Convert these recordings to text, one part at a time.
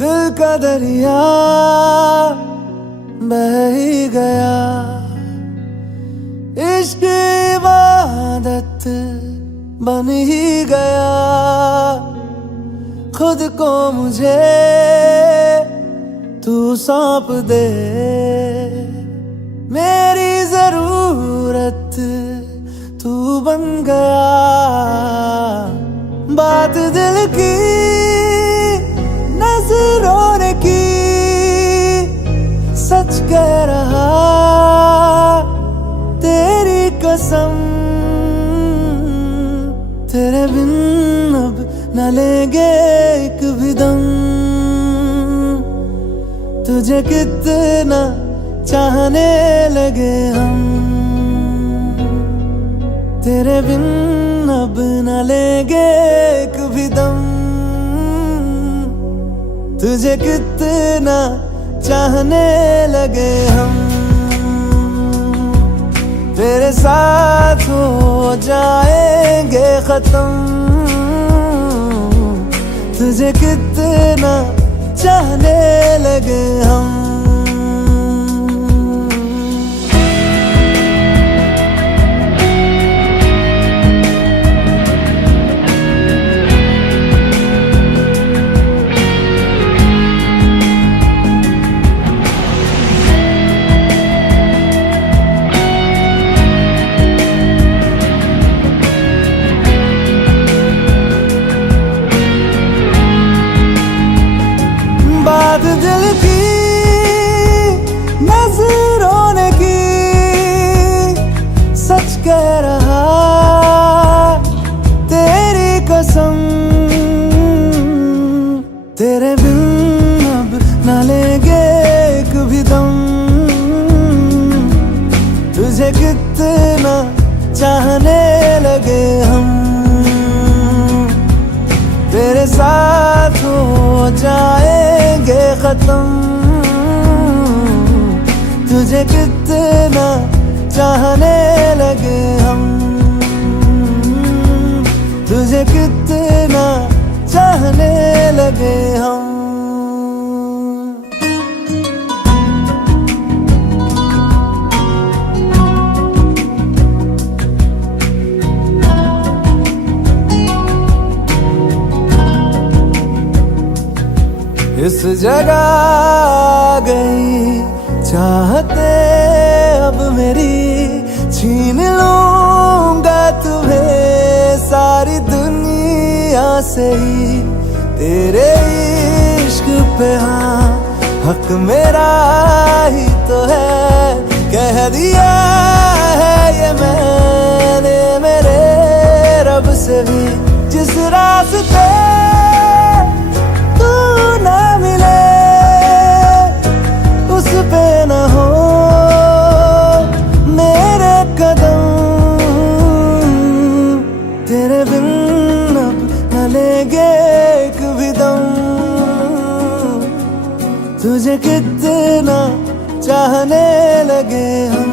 दिल का दरिया बह ही गया, इश्क इबादत बन ही गया। खुद को मुझे तू सौंप दे, मेरी जरूरत तू बन गया। बात दिल की नजरों ने की, सच कह रहा तेरी कसम। तेरे बिन अब न लेंगे एक भी दम, तुझे कितना चाहने लगे हम। तेरे बिन अब न लेंगे एक भी दम, तुझे कितना चाहने लगे हम। तेरे साथ हो जाएंगे खत्म, तुझे कितना चाहने लगे हम। बात दिल की नजरों ने की, सच कह रहा तेरी कसम। तेरे बिन अब न लेंगे एक भी दम, तुझे कितना चाहने लगे हम। तेरे साथ हो जाएंगे खत्म, तुझे कितना चाहने लगे हम। तुझे कितना चाहने लगे हम। इस जगह आ गई चाहते अब मेरी, छीन लूंगा तुम्हें सारी दुनिया से ही। तेरे इश्क पे हाँ हक मेरा ही तो है, कह दिया है ये मैंने मेरे रब से भी। जिस रास्ते पे न हो मेरे कदम, तेरे बिन अब न लेंगे एक भी दम, तुझे कितना चाहने लगे हम।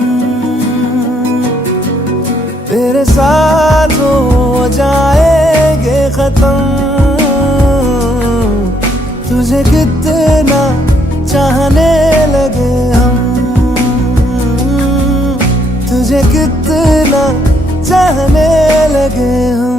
तेरे साथ हो जाएंगे खत्म, तुझे कितना चाहने लगे हम। तुझे कितना चाहने लगे हम।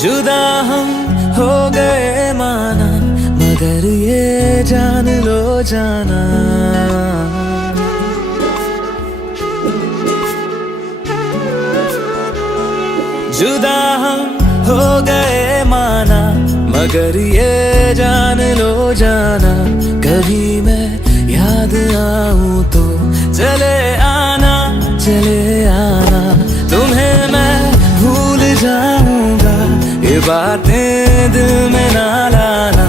जुदा हम हो गए माना, मगर ये जान लो जाना, जुदा हम हो गए माना, मगर ये जान लो जाना, कभी मैं याद आऊं तो चले आना, चले आना, तुम्हें मैं भूल जाऊंगा, ये बातें दिल में ना लाना,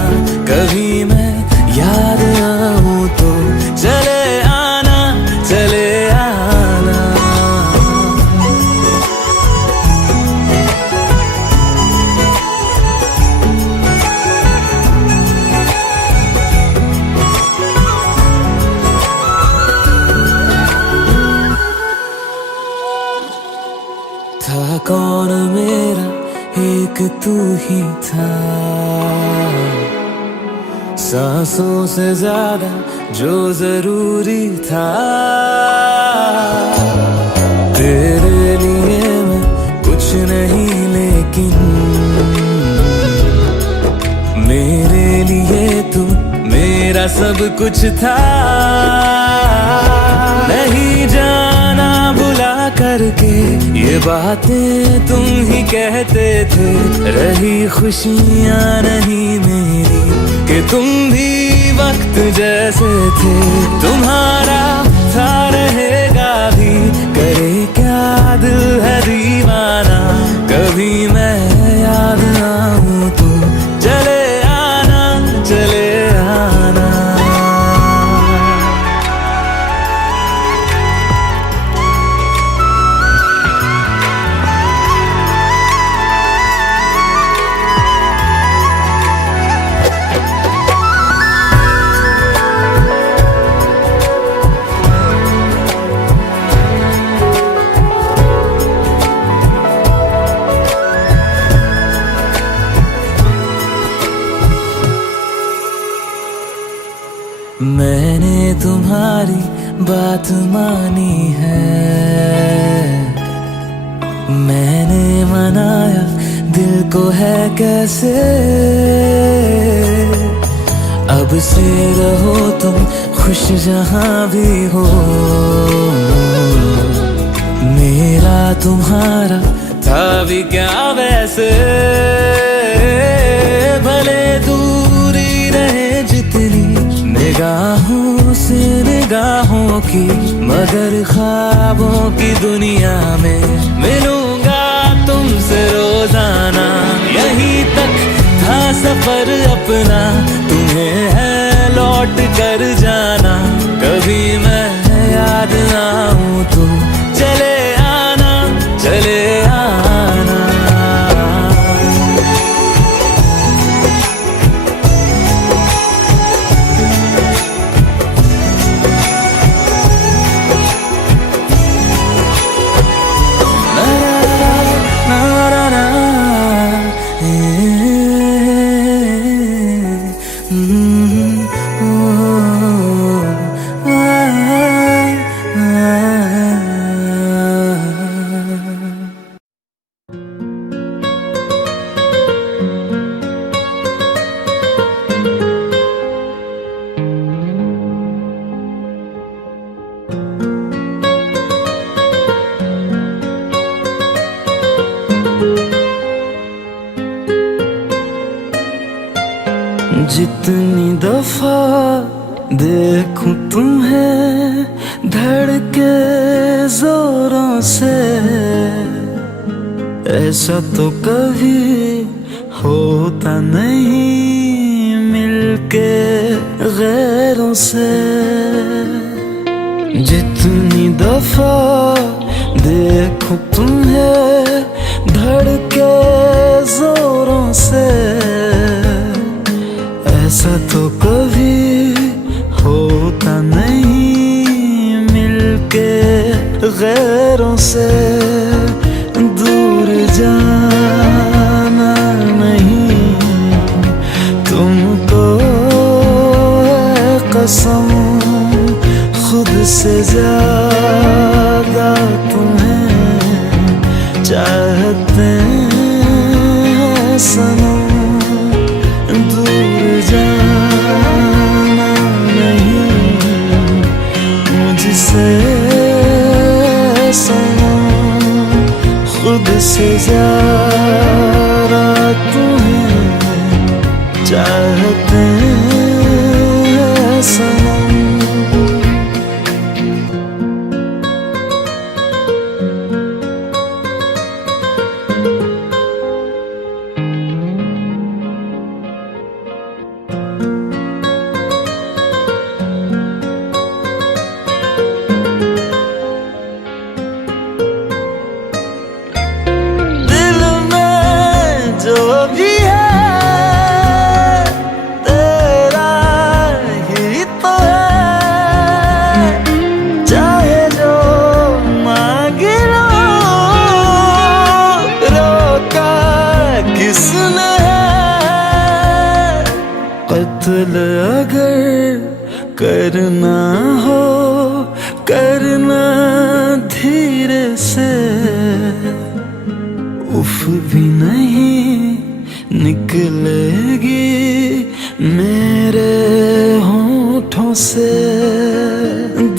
कभी मैं याद आऊं तो चले आना, चले आना। था कौन मेरा एक तू ही था, सांसों से ज्यादा जो जरूरी था, तेरे लिए मैं कुछ नहीं लेकिन मेरे लिए तू मेरा सब कुछ था, नहीं जाना बुला करके ये बातें तुम ही कहते थे, रही खुशियां नहीं मेरी कि तुम भी वक्त जैसे थे, तुम्हारा था रहेगा भी, करे क्या दिल है दीवाना, कभी मैं याद आऊं तो चले आना, चले आना। मैंने तुम्हारी बात मानी है, मैंने मनाया दिल को है कैसे, अब से रहो तुम खुश जहां भी हो, मेरा तुम्हारा था भी क्या वैसे, भले दूरी रहे जितनी निगाहों से निगाहों की, मगर ख्वाबों की दुनिया में मिलूंगा तुमसे रोजाना, यहीं तक था सफर अपना, तुम्हें है लौट कर जाना, कभी मैं याद आऊं तो चले आना, चले आना। जितनी दफा देखूं तुम्हें धड़के जोरों से, ऐसा तो कभी होता नहीं मिलके गैरों से, जितनी दफा देखूं तुम्हें धड़के जोरों से, ऐसा तो कभी होता नहीं मिलके गैरों से, दूर जाना नहीं तुमको है कसम, खुद से ज्यादा तुम्हें चाहते हैं सनम, दूर जाना नहीं मुझसे सनम, खुद से ज्यादा तुम्हें चाहते हैं सनम। जो भी है तेरा ही तो है, चाहे जो मांग लो, रोका किसने है। कत्ल अगर करना हो करना धीरे से, उफ भी नहीं निकलेगी मेरे होठों से।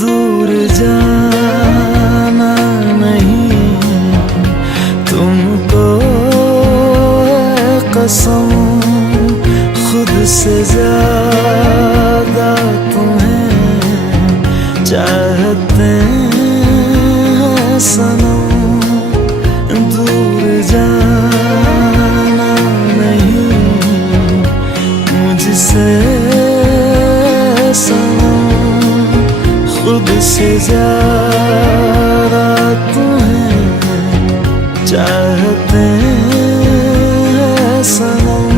दूर जाना नहीं तुमको है कसम, खुद से ज्यादा तुम्हें चाहते हैं सनम। दूर जाना नहीं मुझसे सनम, खुद से ज्यादा तुम्हें चाहते हैं सनम।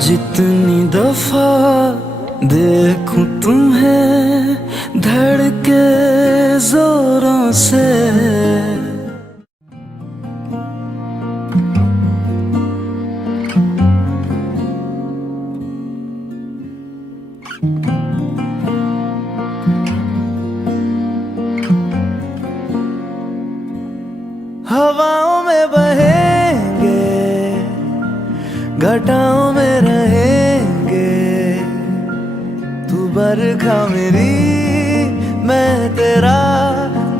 जितनी दफा देखूं तुम्हें धड़के जोरों से, हवाओं में बहेंगे, घटाओं में रहेंगे, तू बरखा मेरी मैं तेरा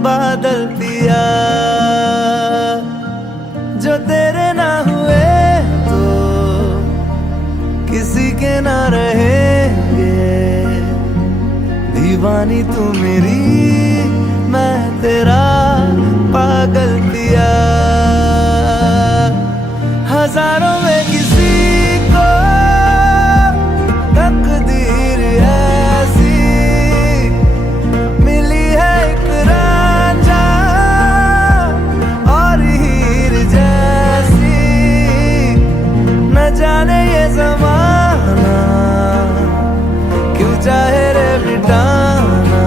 बादल पिया। जो तेरे ना हुए तो किसी के ना रहेंगे, दीवानी तू मेरी मैं तेरा पागल पिया। हजारों में किसी को तकदीर ऐसी मिली है, एक रांझा और हीर जैसी। न जाने ये जमाना क्यों चाहे रे मिटाना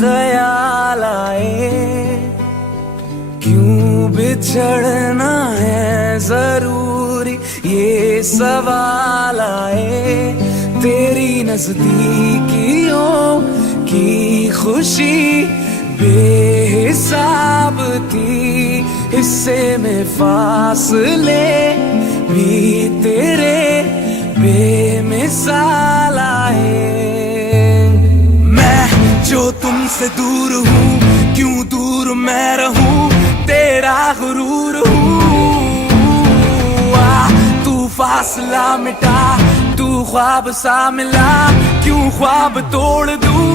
ख्याल आए, क्यों बिछड़ना है जरूरी ये सवाल आए। तेरी नजदीकियों की खुशी बेहिसाब थी, हिस्से में फासले भी तेरे बेमिसाल आए। मैं जो तुमसे दूर हूँ, क्यों दूर मैं रहूं, तेरा गुरूर हूँ। तू फासला मिटा, तू ख्वाब सा मिला, क्यों ख्वाब तोड़ दूं।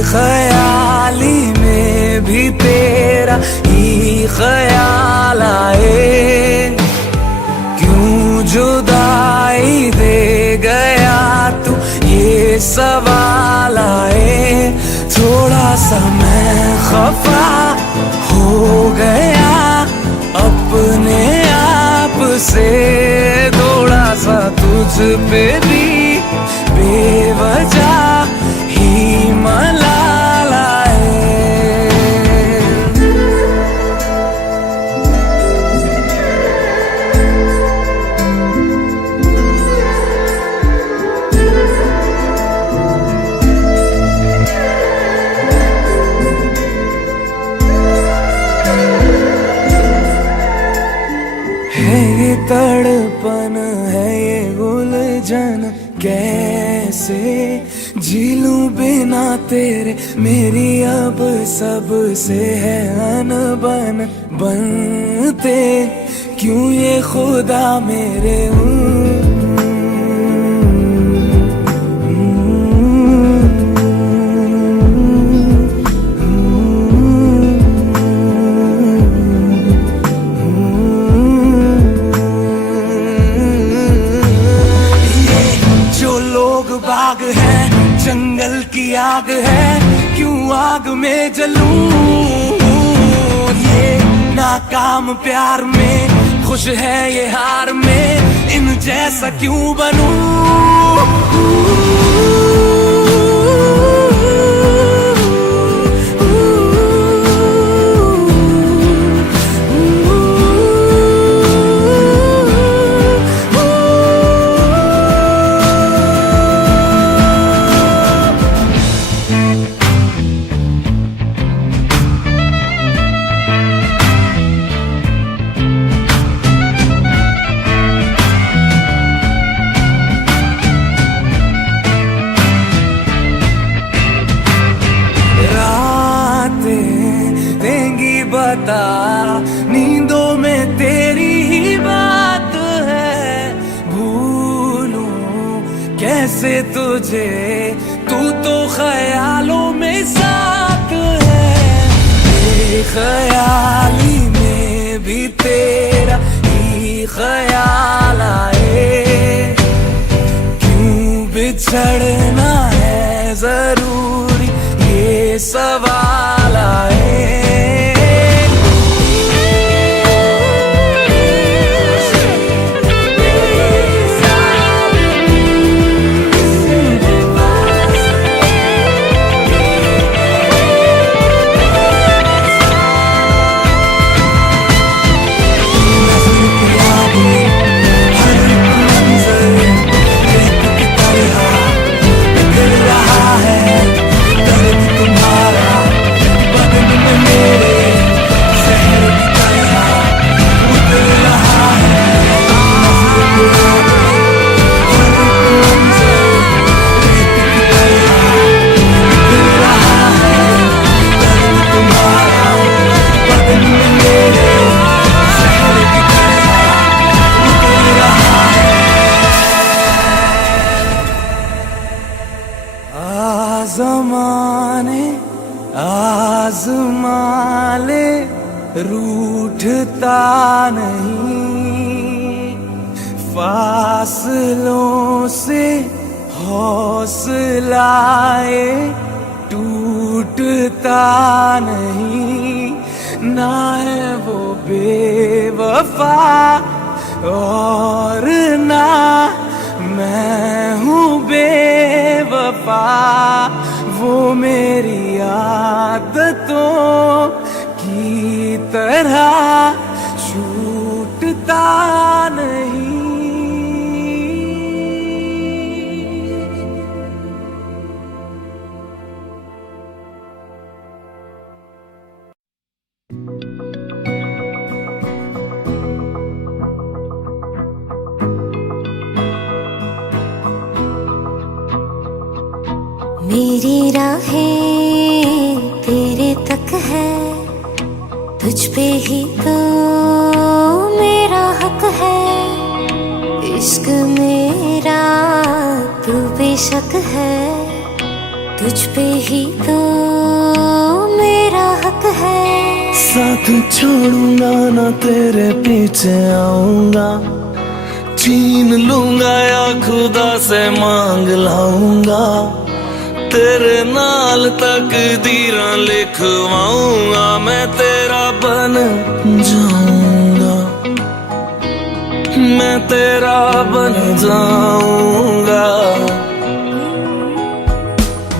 बेख्याली में भी तेरा ही ख्याल आए, क्यों जुदाई दे गया तू ये सवाल आए। थोड़ा सा मैं खफा हो गया अपने आप से, थोड़ा सा तुझ पे भी बेवजह ही मलाल आए। है ये तड़पन, है ये उलझन, कैसे झीलूं बिना तेरे। मेरी अब सबसे है अनबन, बनते क्यों ये खुदा मेरे। बाग है, जंगल की आग है, क्यों आग में जलूं। ये नाकाम प्यार में खुश है ये हार में, इन जैसा क्यों बनूं। बता नींदों में तेरी ही बात है, भूलूं कैसे तुझे, तू तो ख्यालों में साथ है। बेख्याली में भी तेरा ही ख्याल आए, क्यों बिछड़ना है जरूरी ये सवाल आए। ज़माने आज़मा ले, रूठता नहीं, फासलों से हौसला ये टूटता नहीं, ना है वो बेवफा और ना मैं हूँ बेवफा। वो मेरी आदतों की तरह छूटता नहीं। मेरी राहें तेरे तक है, तुझ पे ही तो मेरा हक है। इश्क मेरा तू बेशक है, तुझ पे ही तो मेरा हक है। साथ छोड़ूंगा ना तेरे पीछे आऊंगा, छीन लूंगा या खुदा से मांग लाऊंगा। तेरे नाल तकदीरां लिखवाऊंगा, मैं तेरा बन जाऊंगा, मैं तेरा बन जाऊंगा।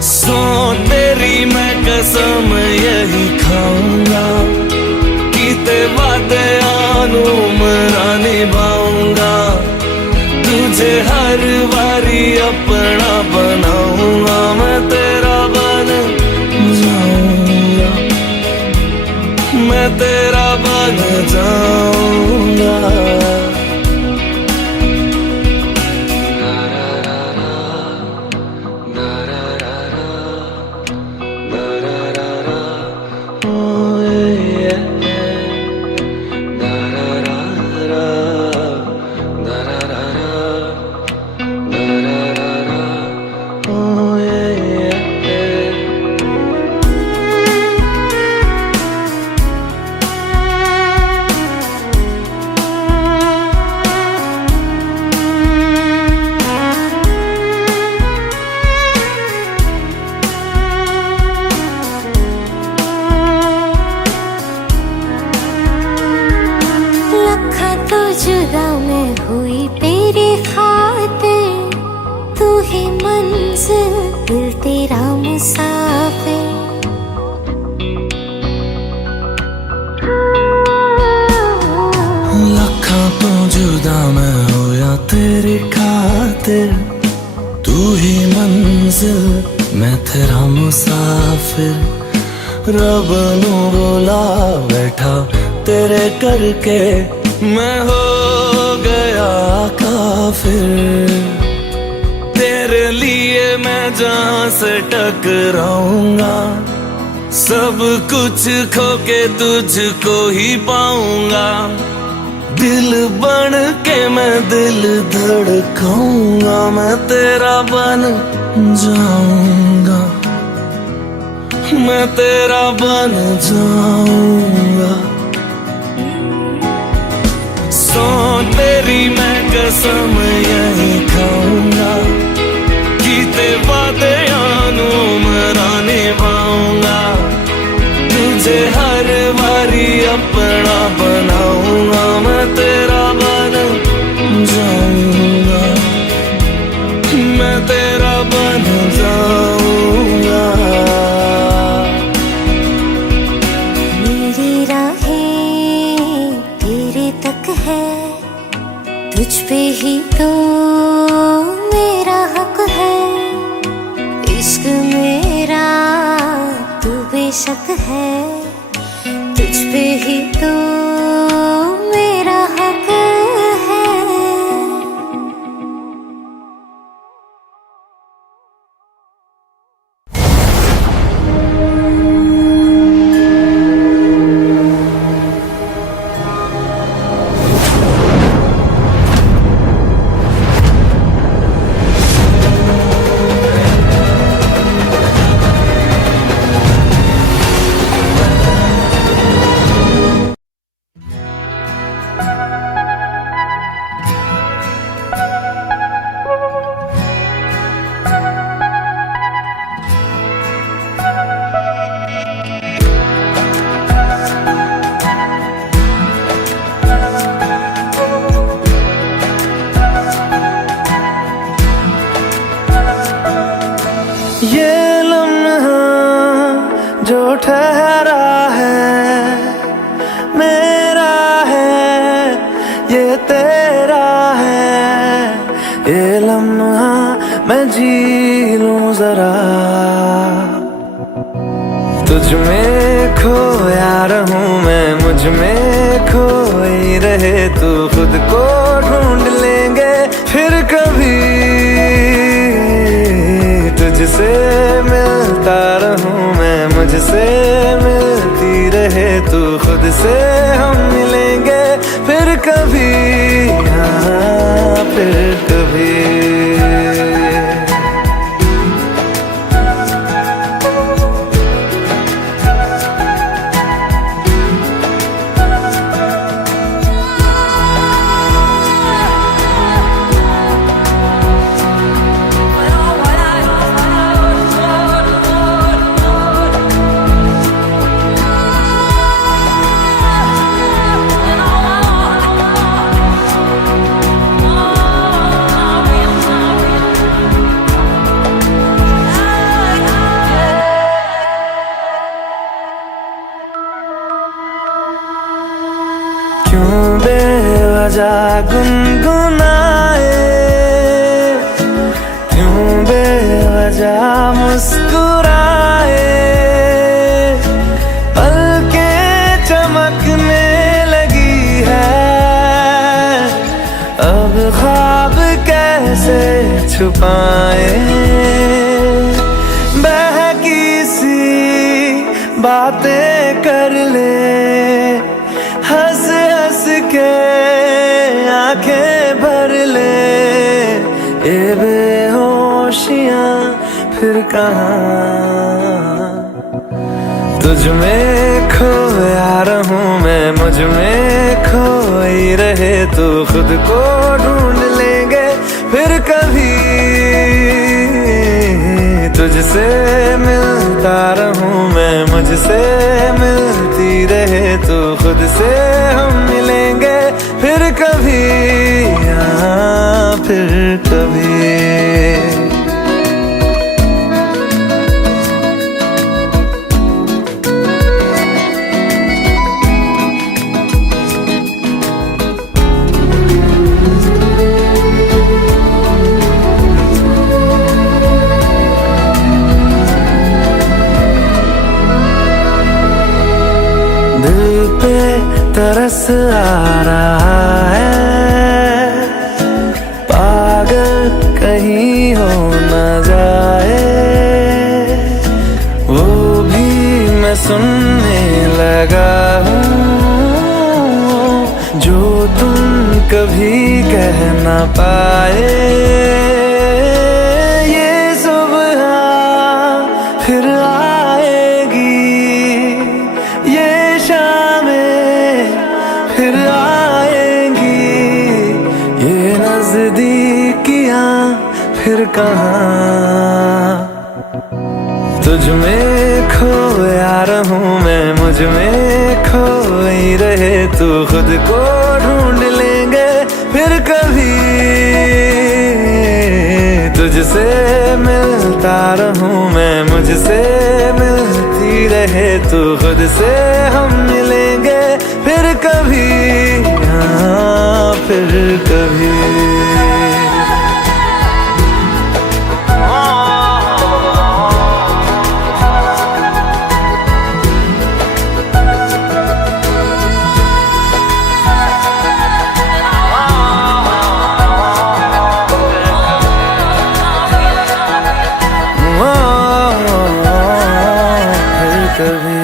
सौ तेरी मैं कसम यही खाऊंगा, कीते वादे आनू मरा निभाऊंगा। तुझे हर बारी अपना बनाऊंगा, मैं तेरा बन जाऊंगा, मैं तेरा बन जाऊंगा। जुदा मैं हुई तेरी खातिर, तू ही मंजिल दिल तेरा मुसाफिर। लखा तो जुदा मैं होया तेरी खातिर, तू ही मंजिल मैं तेरा मुसाफिर। रब नू बोला बैठा तेरे करके, मैं हो गया काफिर। तेरे लिए मैं जहां से टकराऊंगा, सब कुछ खो के तुझको ही पाऊंगा। दिल बन के मैं दिल धड़काऊंगा, मैं तेरा बन जाऊंगा, मैं तेरा बन जाऊंगा। सौ तेरी मैं कसम यही खाऊंगा, कीते वादे आनू मरा निभाऊंगा। तुझे हर बारी अपना बनाऊंगा, मैं तेरा बन जाऊंगा, मैं तेरा बन जाऊंगा। मेरी राहें तेरे तक है, तुझ पे ही तो मेरा हक है। इश्क मेरा तू बेशक है, तुझ पे ही तो मेरा हक है। ये तेरा है, ये लम्हा मैं जी लूं जरा। तुझ में खोया रहूं मैं, मुझ में खोई रहे तू, खुद को ढूंढ लेंगे फिर कभी। तुझसे मिलता रहूं मैं, मुझसे मिलती रहे तू, खुद से हम मिलेंगे फिर कभी, हाँ फिर कभी। क्यों बेवजह गुनगुनाए, क्यों बेवजह मुस्कुराए, पलकें चमकने लगी है, अब ख्वाब कैसे छुपाए। बहकी सी बातें कर ले, हंस हंस के आंखें भर ले, ये बेहोशियां फिर कहाँ। तुझ में खोया रहूं मैं, मुझ में खोई रहे तू, खुद को ढूंढ लेंगे फिर कभी। तुझसे मिलता रहूं मैं, मुझसे मिलती रहे तू, खुद से हम मिलेंगे फिर कभी, हाँ फिर कभी। दिल पे तरस आ रहा है, पागल कहीं हो न जाए, वो भी मैं सुनने लगा हूँ, जो तुम कभी कह न पाए। ये सुबह फिर आएगी, ये फिर आएंगी, ये नजदीकियां फिर कहाँ। तुझ में खोया रहूं मैं, मुझ में खोई रहे तू, खुद को ढूंढ लेंगे फिर कभी। तुझसे मिलता रहूं मैं, मुझसे मिलती रहे तू, खुद से हम मिलेंगे फिर कभी, हाँ फिर कभी। कभी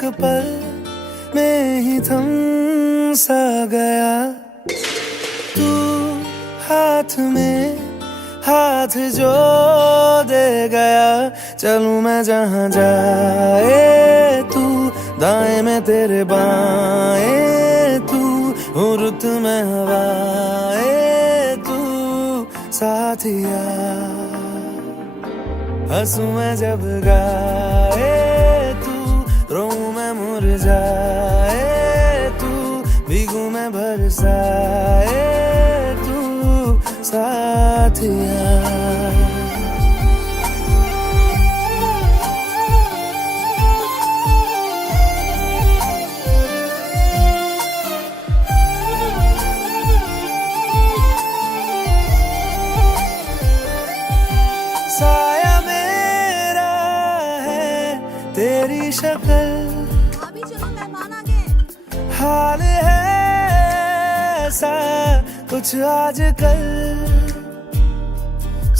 एक पल में ही थम सा गया तू हाथ में हाथ जो दे गया चलूं मैं जहां जाए तू दाएं में तेरे बाएं तू हूँ रुत में हवाएं तू साथिया हंसू मैं जब गाए तू रोऊं मैं मुरझाए तू भीगू मैं बरसाए तू साथिया साया मेरा है तेरी शक्ल अभी चलो मेहमान आ गए। हाल है ऐसा कुछ आजकल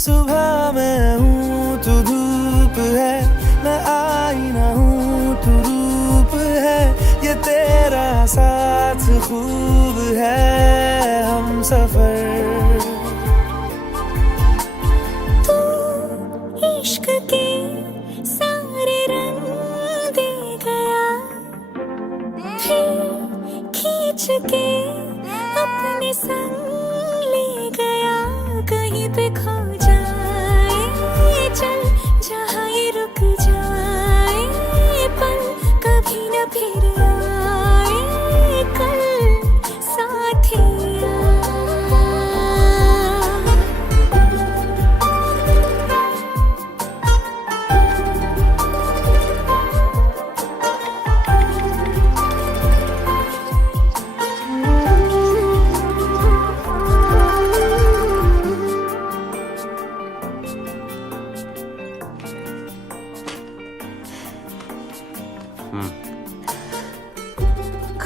सुबह मैं हूँ तू धूप है मैं आईना हूँ तू रूप है ये तेरा साथ खूब है हम सफर इश्क के सारे रंग दे गया फिर खींच के अपने संग ले गया कहीं पे खो जाए चल जहाँ ये रुक जाए पल कभी न फिर आए कल साथिया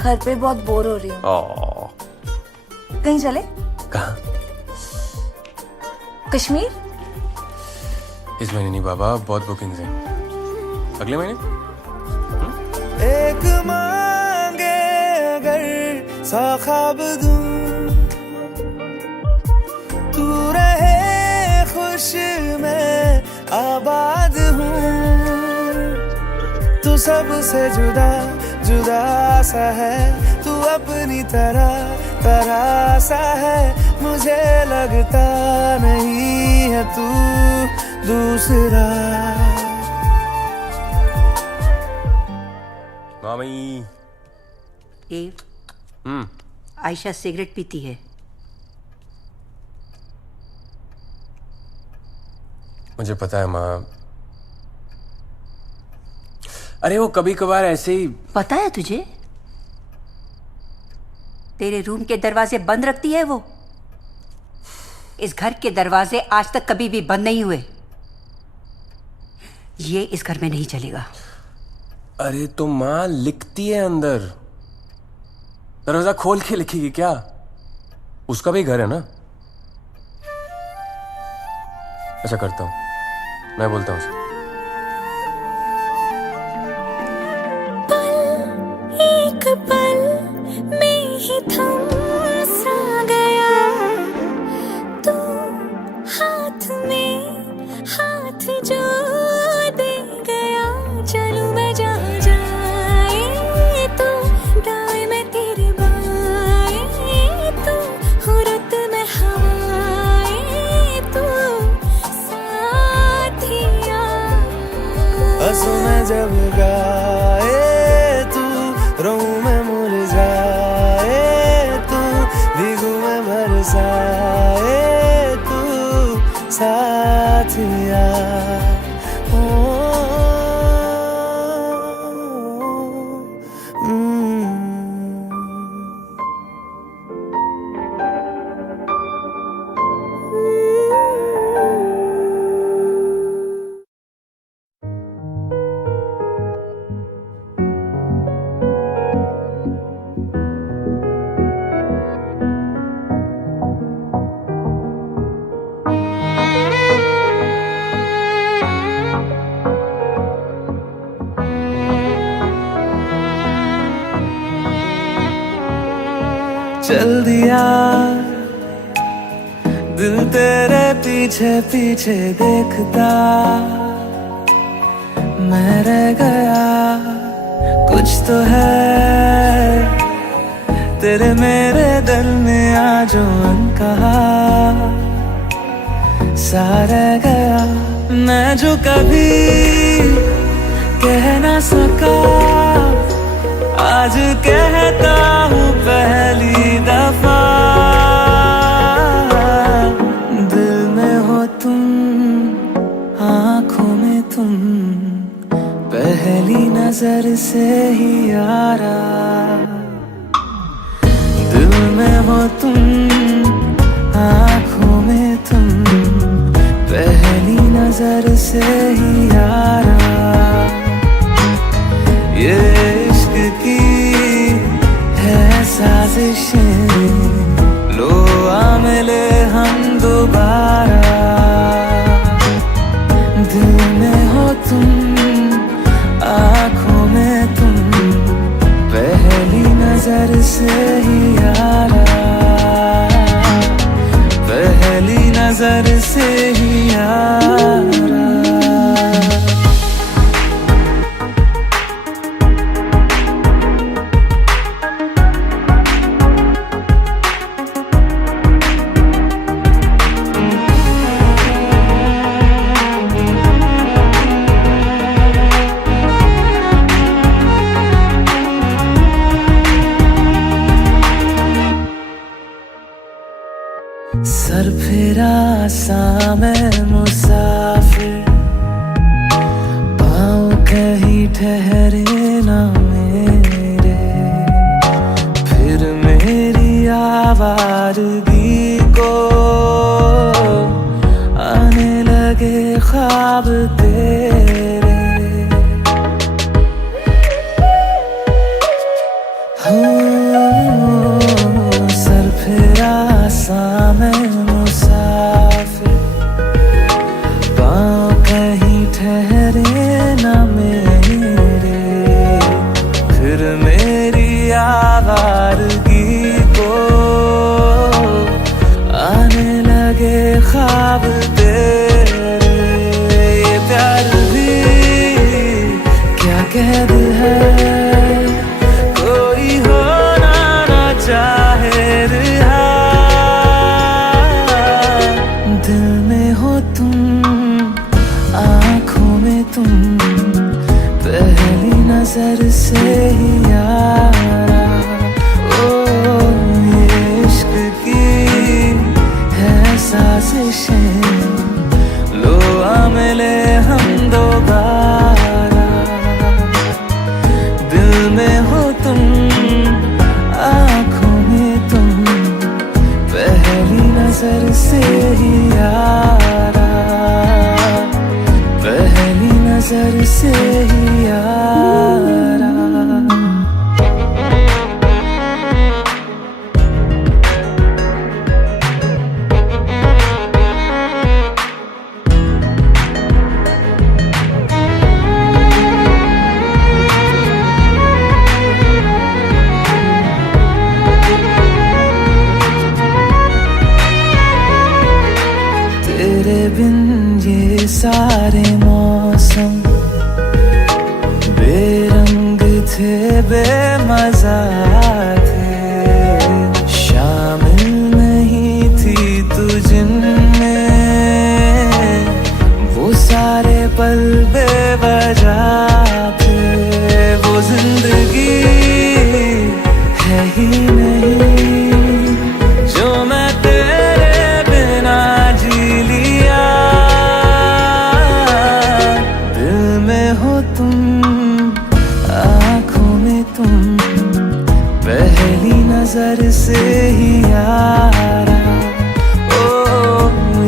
घर पे बहुत बोर हो रही हूँ। कहीं चले? कहाँ? कश्मीर? इस महीने नहीं बाबा, बहुत बुकिंग्स हैं। अगले महीने? एक मांगे अगर सौ ख्वाब दूं तू रहे खुश मैं आबाद हूँ तू सबसे जुदा जुदा सा है तू अपनी तरह सा है मुझे लगता नहीं है तू दूसरा मामी। आयशा सिगरेट पीती है। मुझे पता है माँ। अरे वो कभी कभार ऐसे ही। पता है तुझे? तेरे रूम के दरवाजे बंद रखती है वो। इस घर के दरवाजे आज तक कभी भी बंद नहीं हुए। ये इस घर में नहीं चलेगा। अरे तो माँ लिखती है अंदर, दरवाजा खोल के लिखेगी क्या? उसका भी घर है ना। ऐसा करता हूँ, मैं बोलता हूँ उसे। एक पल में ही थम सा गया तू हाथ में हाथ जो दे गया चलूं मैं जहाँ जाए तो दाएं में तेरे बाएं तो हुरत में हवाएं तो साथिया हंसू मैं जब गाए तू रोऊं मैं मुरझाए तू भीगू मैं बरसाए तू साथिया चल दिया, दिल तेरे पीछे पीछे देखता मैं रह गया। कुछ तो है तेरे मेरे दिल में आज अनकहा सा रह गया। मैं जो कभी कह ना सका आज कहता हूँ पहली दफा। दिल में हो तुम, आँखों में तुम, पहली नजर से ही यारा। दिल में हो तुम, आँखों में तुम, पहली नजर से ही यारा। ये इश्क की है साजिशें, लो आ मिले हम दोबारा। दिल में हो तुम, आँखों में तुम, पहली नजर से ही यारा। पहली नजर से ही यारा। सर फिरा सा मैं मुसाफिर, पाँव कहीं ठहरे ना मेरे। फिर मेरी आवारगी को आने लगे ख्वाब तेरे। सर फिरा सा मैं मुसाफिर, पाँव कहीं ठहरे ना मेरे। फिर मेरी आवारगी को आने लगे ख्वाब तेरे। ये प्यार भी क्या कैद है, कोई होना ना चाहे रिहा। दिल में हो तुम, आँखों में तुम, पहली नजर से ही यारा। ओ ये इश्क की है साजिशें, लो आ मिले हम दोबारा। दिल में हो तुम, आँखों में तुम, पहली नजर से ही यारा। पहली नजर से ही यारा। तेरे बिन ये सारे मौसम बेरंग थे, बेमजा थे। शामिल नहीं थी तू जिनमें, वो सारे पल बेवजह थे। वो जिंदगी है ही नहीं जो मैं तेरे बिना जी लिया। दिल में हो तुम, आँखों में तुम, पहली नजर से ही यारा। ओ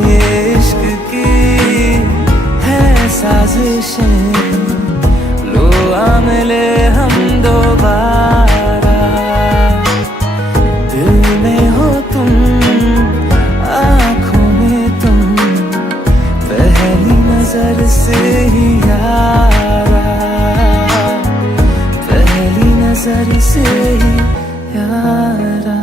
ये इश्क की है साजिशें, लो आ मिले हम दोबारा। दिल में हो तुम, आँखों में तुम, पहली नजर से ही यारा। पहली नजर से ही यारा।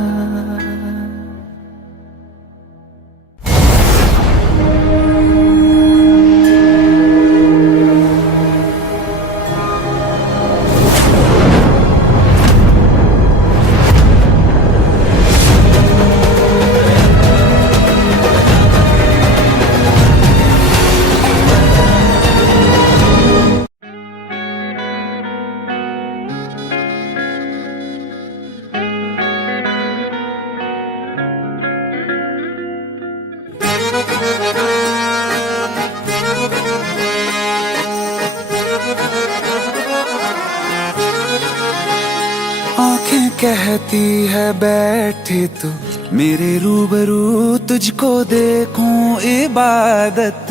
कहती है बैठे तू मेरे रूबरू, तुझको देखूं इबादत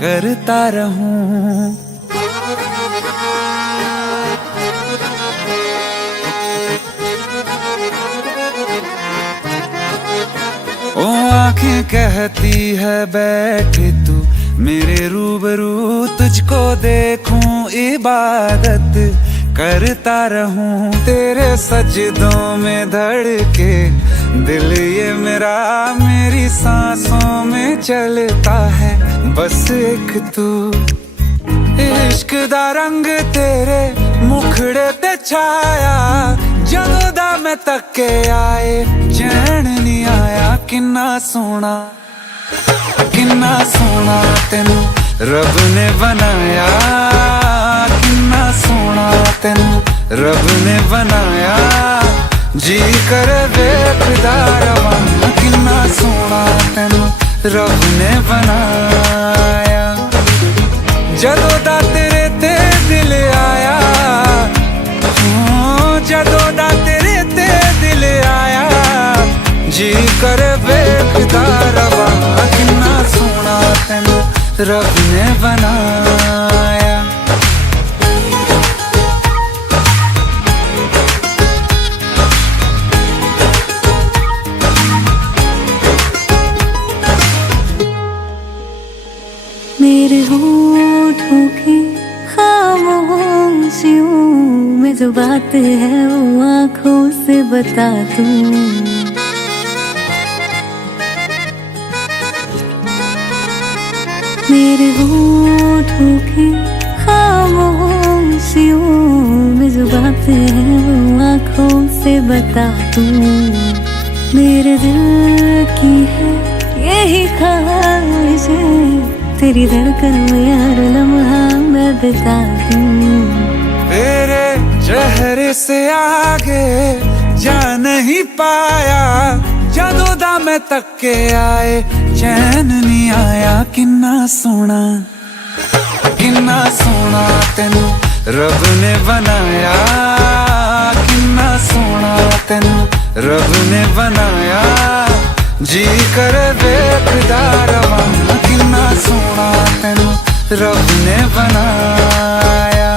करता रहूं। ओ आंखें कहती है बैठे तू मेरे रूबरू, तुझको देखूं इबादत करता रहूं। तेरे सजदों में धड़के दिल ये मेरा, मेरी सांसों में चलता है बस एक तू। इश्क दा रंग तेरे मुखड़े ते छाया, जदों दा मैं तके आए चैन नहीं आया। किन्ना सोना तेनू रब ने बनाया, किन्ना सोना तेनू रब ने बनाया। जी कर वेखदा रवां, किन्ना सोना तेनू रब ने बनाया। जदों दा तेरे ते दिल आया, जदों दा तेरे ते दिल आया। जी कर वेखदा रवां, किन्ना सोना तेनू रब ने बनाया। मेरे होठों की खामोशियों में जो बात है वो आँखों से बता दूं। मेरे होठों की खामोशियों में जो बात है वो आँखों से बता दूं। मेरे दिल की है यही ख्वाहिश है, तेरी धड़कन में हर लम्हा मैं बिता दूं। तेरे चेहरे से आगे जा नहीं पाया, जदों दा मैं तके आए चैन नहीं आया। किन्ना सोना तेनू रब ने बनाया, किन्ना सोना तेनू रब ने बनाया। जी कर वेखदा रवां, किन्ना सोना तेनू रब ने बनाया।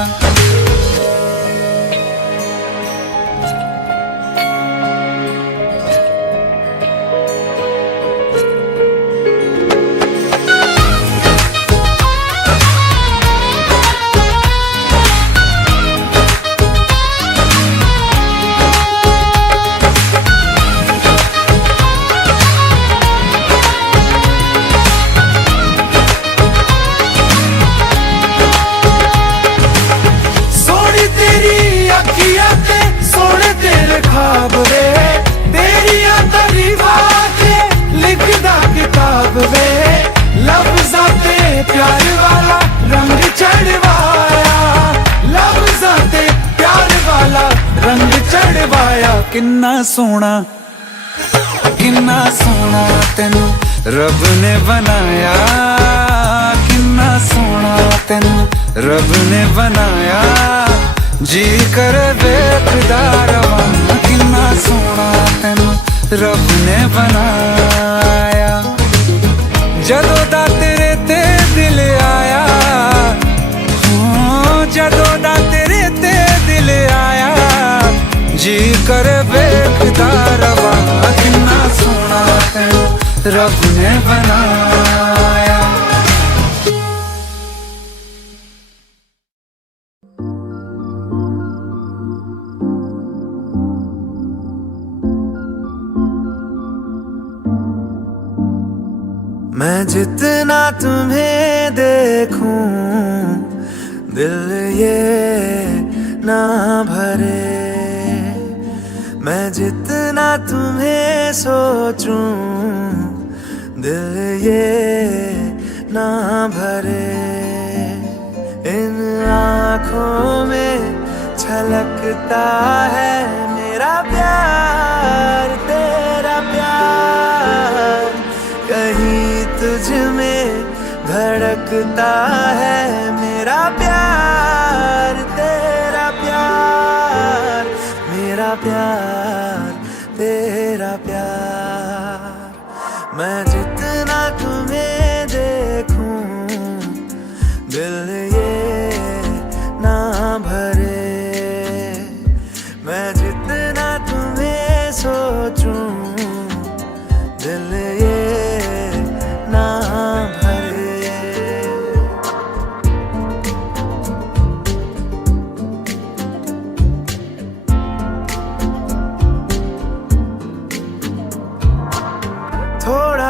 प्यार वाला रंग चढ़वाया, लफ्ज़ां ते प्यार वाला रंग चढ़वाया। किन्ना सोना तेनू रब ने बनाया, किन्ना सोना तेनू रब ने बनाया। जी कर वेखदा रवां, किन्ना सोना तेनू रब ने बनाया। जदों दा तेरे ते दिल आया, जदों दा तेरे ते दिल आया। जी कर वेखदा रवां, किन्ना सोना तेनू रब ने बनाया। मैं जितना तुम्हें देखूं दिल ये ना भरे, मैं जितना तुम्हें सोचूं दिल ये ना भरे। इन आँखों में छलकता है मेरा प्यार, तेरा प्यार। कहीं तुझ में धड़कता है मेरा प्यार, तेरा प्यार, मेरा प्यार।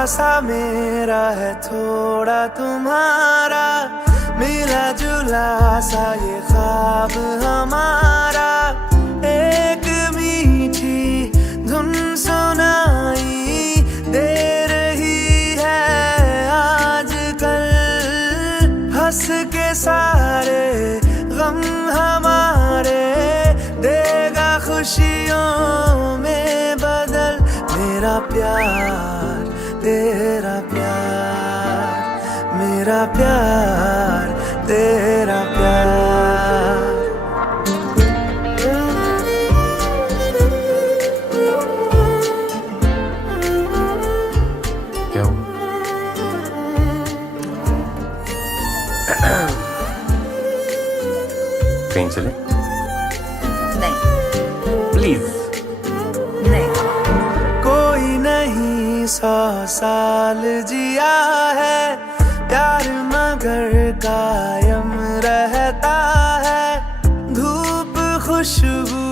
सा मेरा है थोड़ा तुम्हारा, मिला जुला सा ये ख्वाब हमारा। एक मीठी धुन सुनाई दे रही है आजकल, हंस के सारे गम हमारे देगा खुशियों में बदल। मेरा प्यार तेरा प्यार, मेरा प्यार तेरा प्यार। क्या हुआ? कहीं चले? नहीं प्लीज। नहीं। कोई नहीं 100 साल जिया है, प्यार मगर कायम रहता है। धूप खुशबू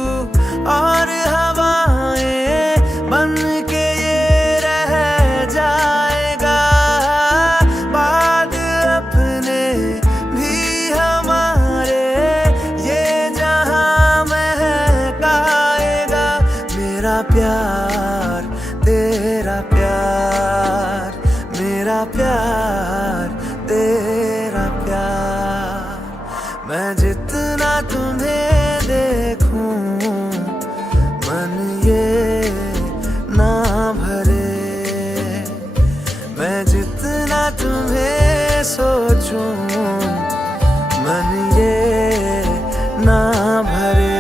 और हवाएं बन के ये रह जाएगा, बाद अपने भी हमारे ये जहां महकाएगा। मेरा प्यार तेरा प्यार, मेरा प्यार तेरा प्यार। मैं जितना तुम्हें देखूं मन ये ना भरे, मैं जितना तुम्हें सोचूं मन ये ना भरे।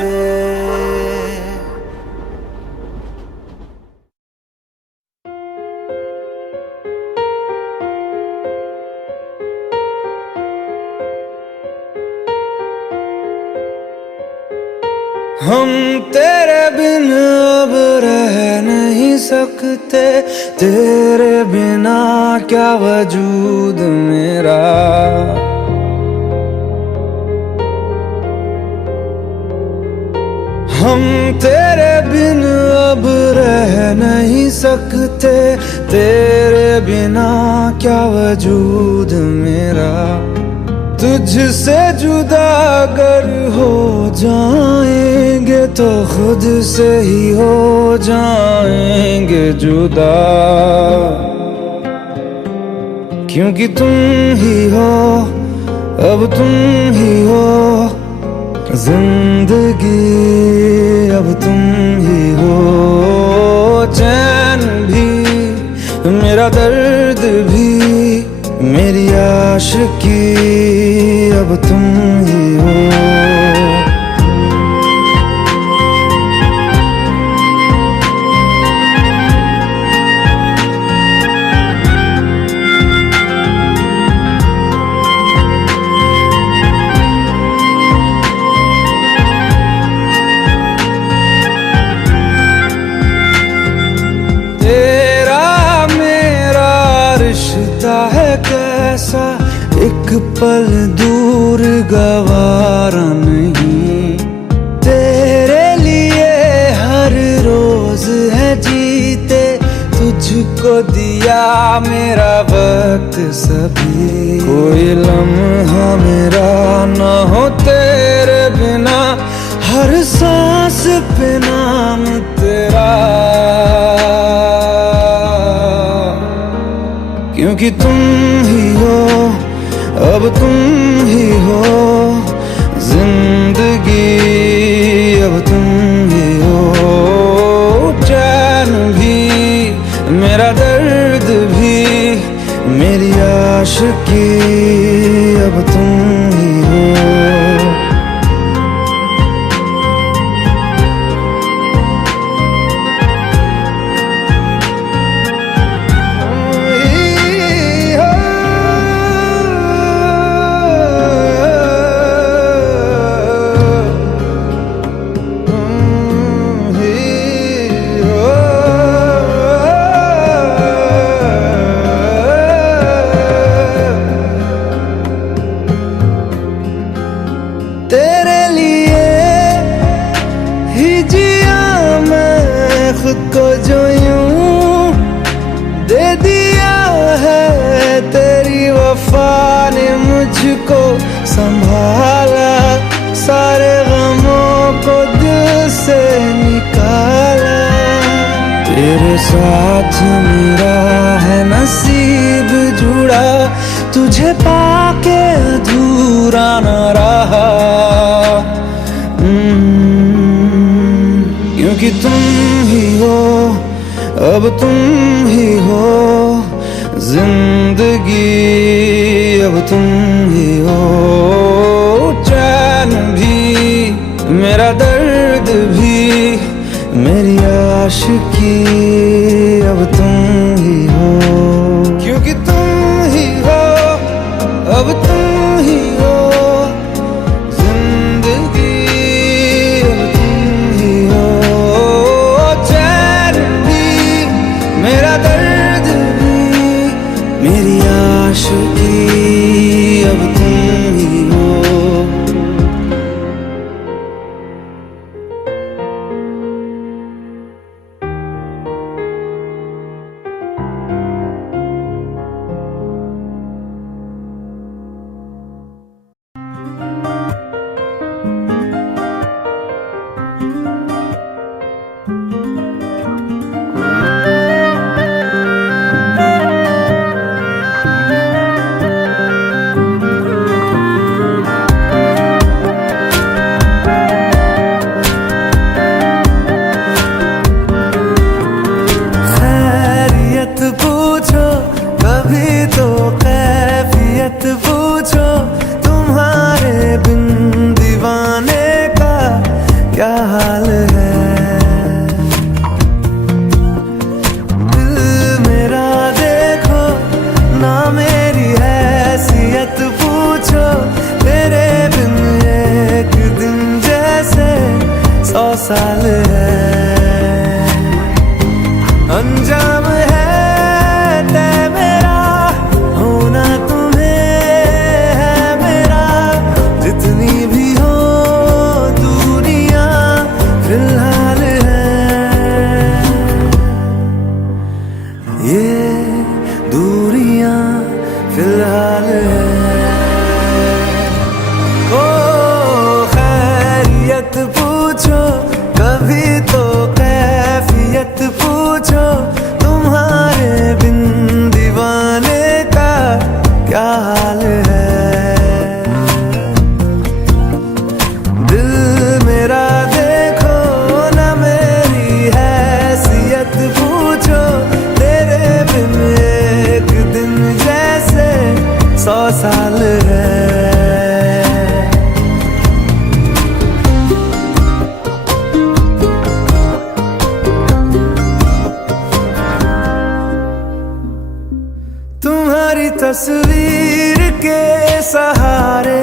हम तेरे बिन अब रह नहीं सकते, तेरे बिना क्या वजूद मेरा। हम तेरे बिन अब रह नहीं सकते, तेरे बिना क्या वजूद मेरा। तुझसे जुदा अगर हो जाएंगे तो खुद से ही हो जाएंगे जुदा, क्योंकि तुम ही हो, अब तुम ही हो जिंदगी, अब तुम ही हो। चैन भी मेरा दर्द भी मेरी आशिकी, अब तुम ही हो। कैसा एक पल दूर गवारा नहीं, तेरे लिए हर रोज है जीते, तुझको दिया मेरा वक्त सभी। कोई लम्हा मेरा ना हो तेरे बिना, हर सांस पे नाम तेरा, क्योंकि तुम ही हो, अब तुम ही हो जिंदगी, अब तुम ही हो। चैन भी मेरा दर्द भी मेरी आशिकी, अब तुम ही हो। संभाला, सारे गमों को दिल से निकाला। तेरे साथ मेरा है नसीब जुड़ा, तुझे पाके अधूरा न रहा। क्योंकि तुम ही हो, अब तुम ही हो जिंदगी, अब तुम ही हो चैन भी, मेरा दर्द भी, मेरी आशिकी, अब तुम ही हो। क्योंकि तुम ही हो, अब तुम ही हो जिंदगी, अब तुम ही हो चैन भी, मेरा दर्द भी, मेरी आशिकी, अब तुम ही हो। साल है अंजाम है तय मेरा, होना तुम्हें है मेरा। जितनी भी हो दूरियां फिलहाल है, ये दूरियां फिलहाल है। ओ खैरियत पूछो कभी तो कैफियत पूछो, तुम्हारे बिन दीवाने का क्या हाल है। दिल मेरा देखो ना मेरी हैसियत पूछो, तेरे बिन एक दिन जैसे 100 साल है। तुम्हारी तस्वीर के सहारे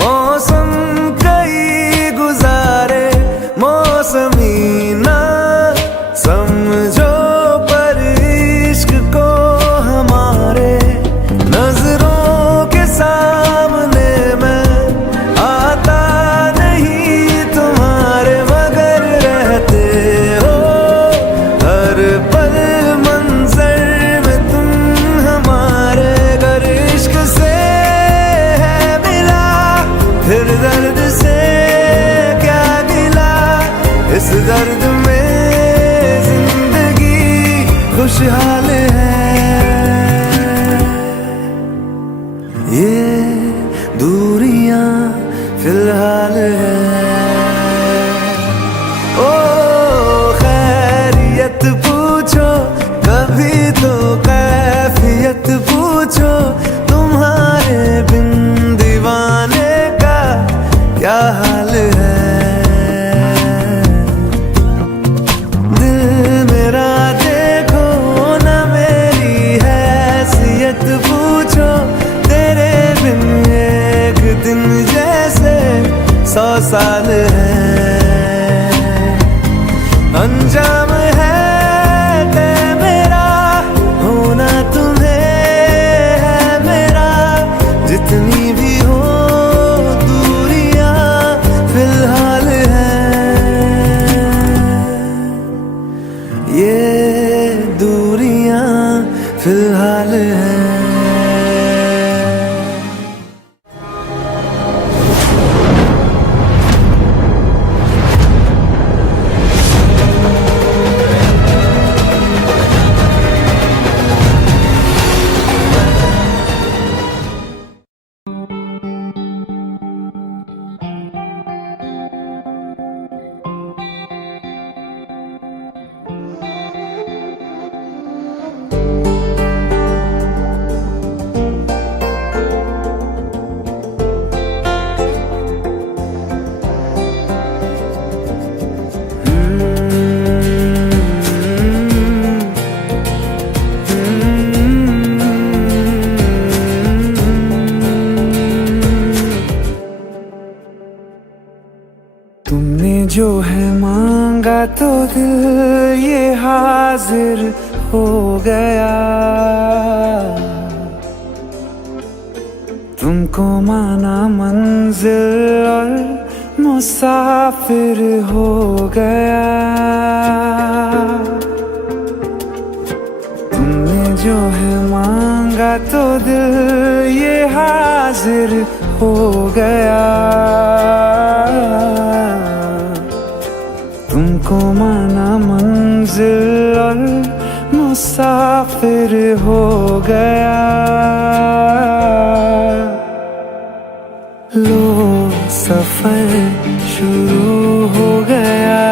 मौसम कई गुजारे, मौसमी ना समझो पर इश्क को हमारे। नजरों के सामने मैं आता नहीं तुम्हारे, मगर रहते हो हर पल मंजर में तुम हमारे। अगर इश्क से है मिला फिर दर्द से क्या गिला, इस दर्द में जिंदगी खुशहाल है। ये दूरियां फिलहाल है। ओ खैरियत पूछो कभी तो कैफियत पूछो, तुम्हारे बिन दीवाने का क्या हाल है। दिल मेरा देखो ना मेरी हैसियत पूछो, तेरे बिन एक दिन जैसे 100 साल है। अंजाम है तय मेरा, होना तुम्हें है मेरा। जितनी भी हो दूरियां फिलहाल है, ये दूरियां फिलहाल है। तुमने जो है मांगा तो दिल ये हाजिर हो गया। तुमको माना मंजिल और मुसाफिर हो गया। तुमने जो है मांगा तो दिल ये हाजिर हो गया। तुमको माना मंजिल और मुसाफिर हो गया। लो सफर शुरू हो गया।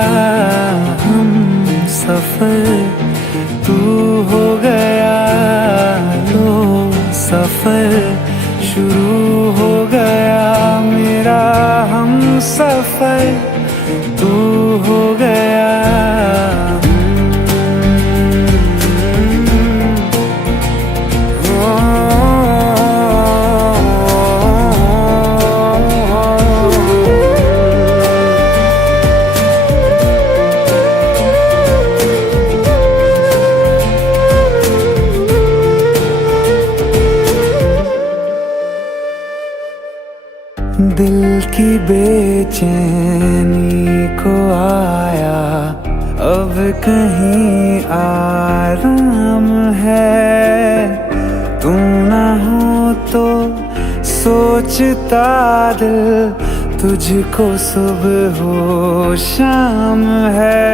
हम सफर तू हो गया। लो सफर शुरू हो गया। मेरा हम सफर तू हो गया। दिल की बेचैनी को आया अब कहीं आराम है। तू ना हो तो सोचता दिल तुझको सुबह हो शाम है।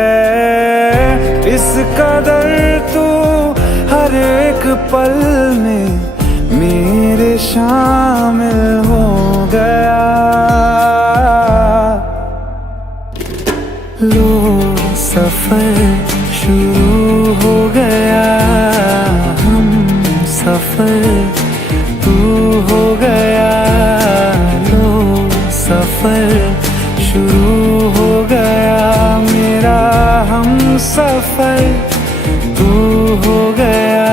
इस कदर तू हर एक पल में मेरे शामिल हो गया। लो सफर शुरू हो गया। हम सफर तू हो गया। लो सफर शुरू हो गया। मेरा हम सफर तू हो गया।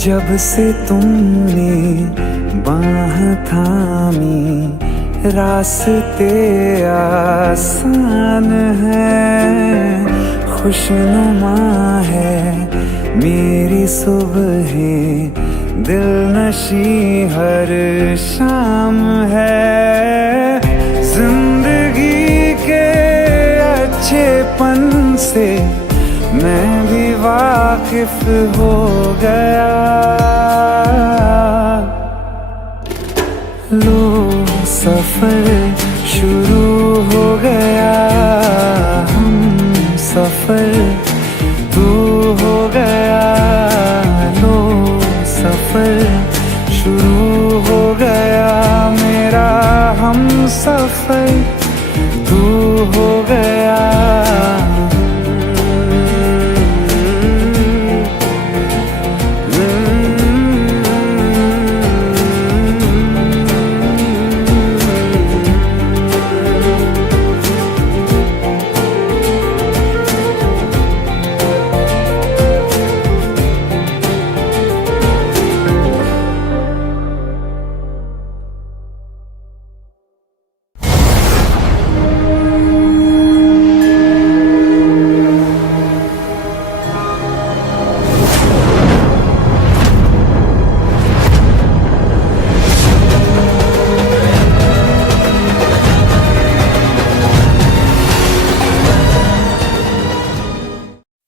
जब से तुमने बाह थामी रास्ते आसान है। खुशनुमा है मेरी सुबहें, दिल नशी हर शाम है। जिंदगी के अच्छेपन से मैं भी वाकिफ हो गया। लो सफर शुरू हो गया। हम सफर तू हो गया। लो सफर शुरू हो गया। मेरा हम सफर तू हो गया।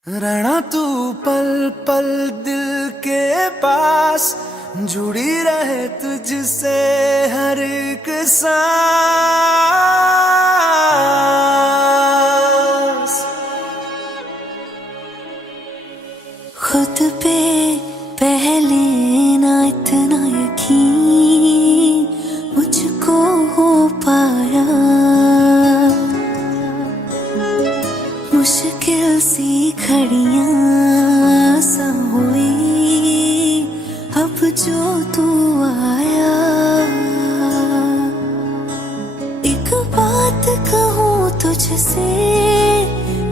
रहना तू पल पल दिल के पास, जुड़ी रहे तुझसे हर एक सांस। खुद पे पहले ना इतना यकीन मुझको हो पाया। मुश्किल सी घड़ियां सा हुई अब जो तू आया। एक बात कहूँ तुझसे,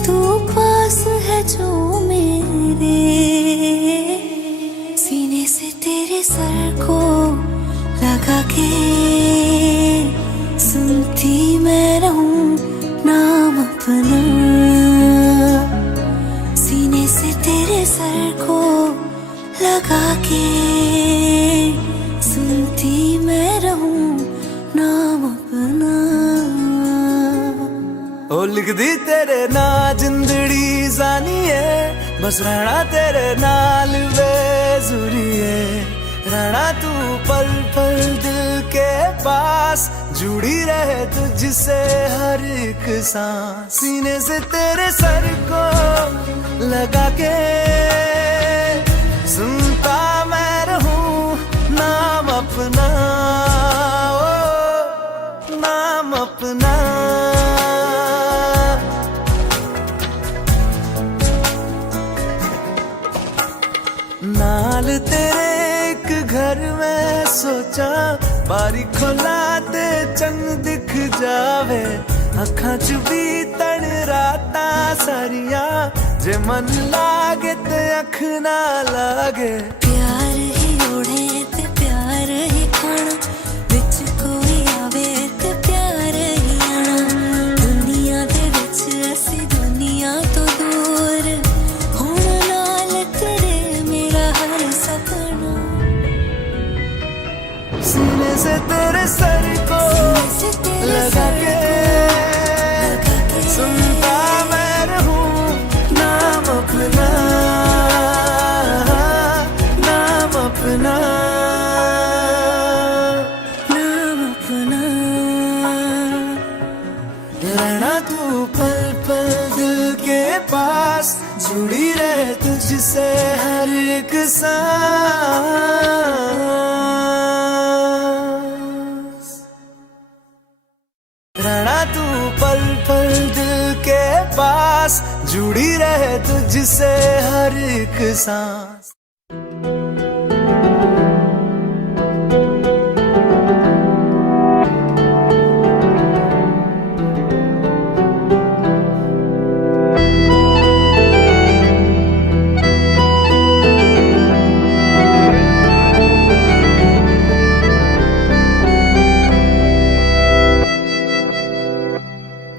तू पास है जो मेरे, सीने से तेरे सर को लगा के सुनती मैं रहूं नाम अपना। सीने से तेरे सर को लगा के सुनती मैं रहूं नाम अपना। ओ लिख दी तेरे ना जिंदड़ी जानी है, बस रहना तेरे नाल बेजुरी है। रहना तू पल पल दिल के पास, जुड़ी रहे तुझसे हर एक सांस। सीने से तेरे सर को लगा के सुनता मैं रहूं नाम अपना, ओ नाम अपना। नाल तेरे एक घर में सोचा, बारी खोला ते चंग दिख जावे। अखां च भी तन राता सारिया, जे मन लागे ते अख ना लागे। प्यार ही ओढ़े ते प्यार ही खाना, विच कोई आवे ते प्यार ही आना। दुनिया दे विच असी दुनिया तो दूर, हुण नाल तेरे मेरा हर सपना। सीने से तेरे सर को लगा के सुनता मैं रहूं नाम अपना, नाम अपना, नाम अपना। रहना तू पल पल दिल के पास, जुड़ी रहे तुझसे हर एक सांस। रहना तू पल पल दिल के पास, जुड़ी रहे तुझसे हर एक सांस।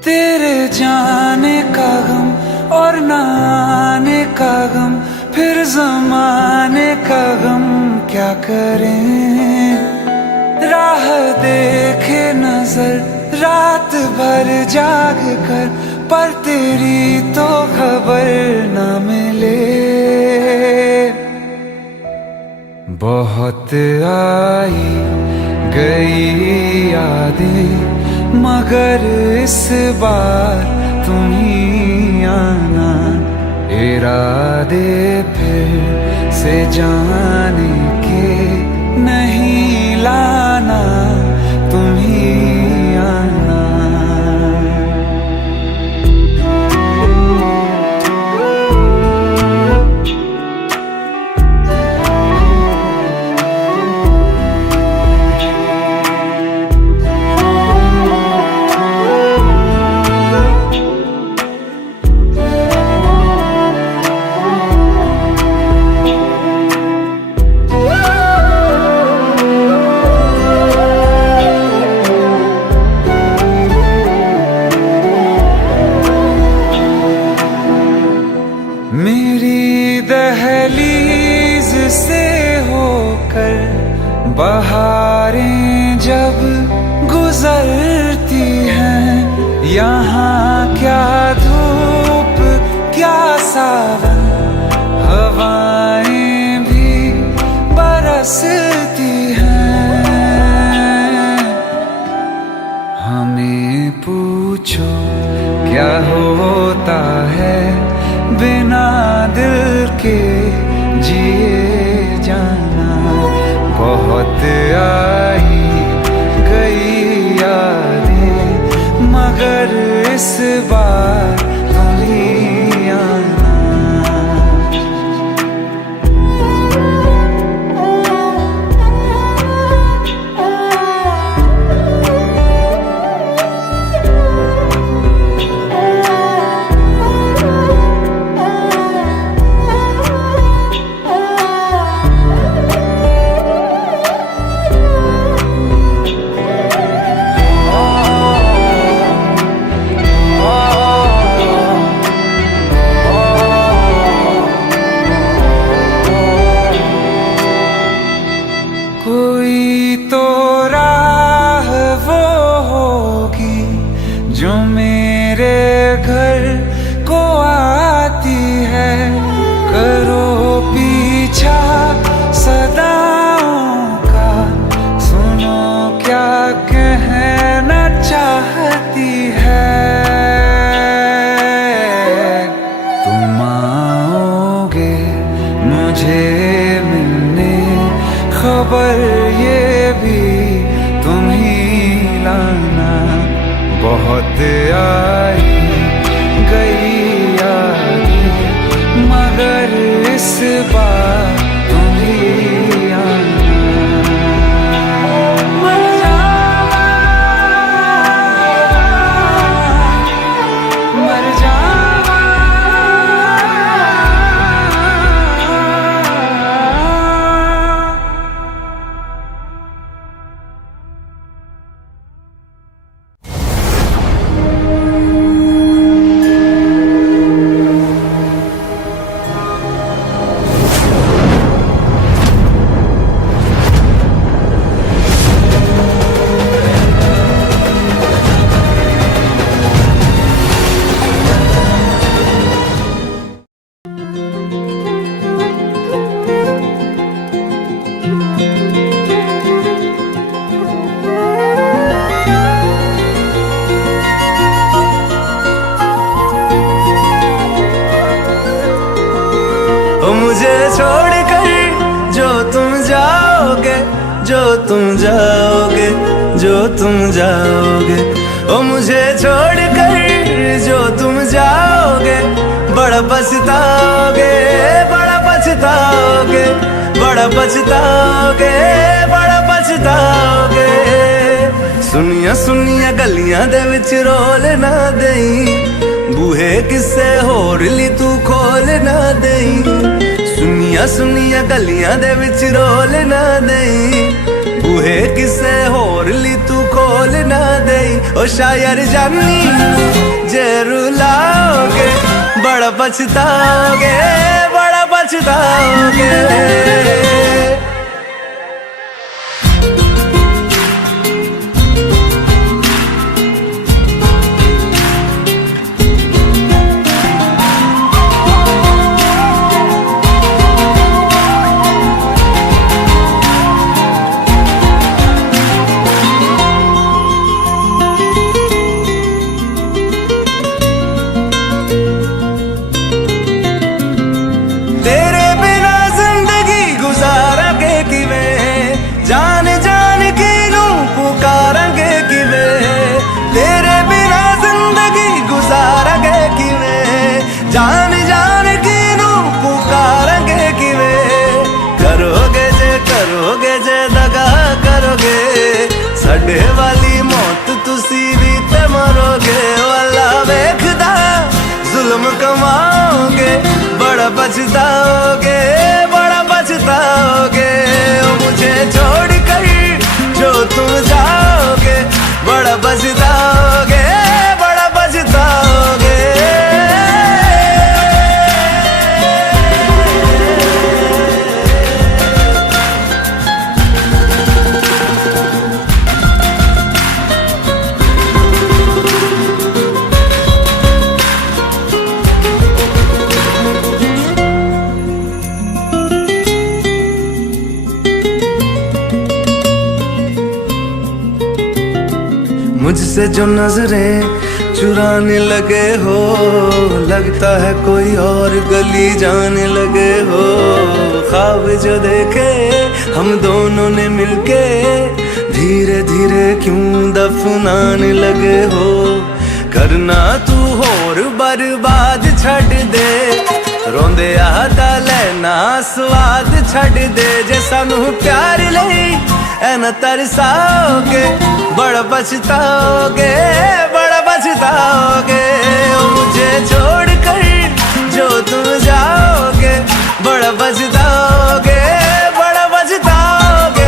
तेरे जाने का गम और न आने का गम, फिर जमाने का गम क्या करें। राह देखे नजर रात भर जाग कर, पर तेरी तो खबर न मिले। बहुत आई गई यादें, मगर इस बार तुम ही आना। इरादे फिर से जाने के नहीं लाना, तुम ही आना। मेरी दहलीज से होकर बहारें जब गुजरती हैं, यहाँ क्या धूप क्या सावन, हवाएं भी बरसती हैं। हमें पूछो क्या होता है बिना दिल के जिए जाना। बहुत आई गई यादें, मगर इस बार तुम ही आना। पर ये भी तुम ही लाना। बहुत आई गई यादें मगर इस बार तुम ही आना। मर जावा, मर जावा। मुझे छोड़कर जो तुम जाओगे, जो तुम जाओगे, जो तुम जाओगे। ओ मुझे छोड़कर जो तुम जाओगे, बड़ा पछताओगे, बड़ा पछताओगे, बड़ा पछताओगे, बड़ा पछताओगे। सुनिया सुनिया गलियां दे विच रोल ना देई, बूहे किसे होर ली तू खोल ना देई। सुनिया सुनिया गलियां दे विच रोल ना देई, बूहे किसे होर ली तू खोल ना देई। ओ शायर जानी जे रुलाओगे, बड़ा पछताओगे, बड़ा पछताओगे। जान जान की नू पुकारेंगे किवे, करोगे जे दगा करोगे, साडे वाली मौत तुसी भी ते मरोगे। वाला वेखदा जुल्म कमाओगे, बड़ा पछताओगे, बड़ा पछताओगे। ओ मुझे छोड़ कर जो तुम जाओगे, बड़ा पछताओगे, बड़ा पछताओगे। मुझसे जो नजरें चुराने लगे हो, लगता है कोई और गली जाने लगे हो। ख्वाब जो देखे हम दोनों ने मिलके, धीरे धीरे क्यों दफनाने लगे हो। करना तू होर बर्बाद छड़ दे, रोंदे आदा लेना स्वाद छड़ दे। जे सानू प्यार लई ऐना तरसाओगे, बड़ा पछताओगे, बड़ा पछताओगे। ओ मुझे छोड़ कर जो तुम जाओगे, बड़ा पछताओगे, बड़ा पछताओगे।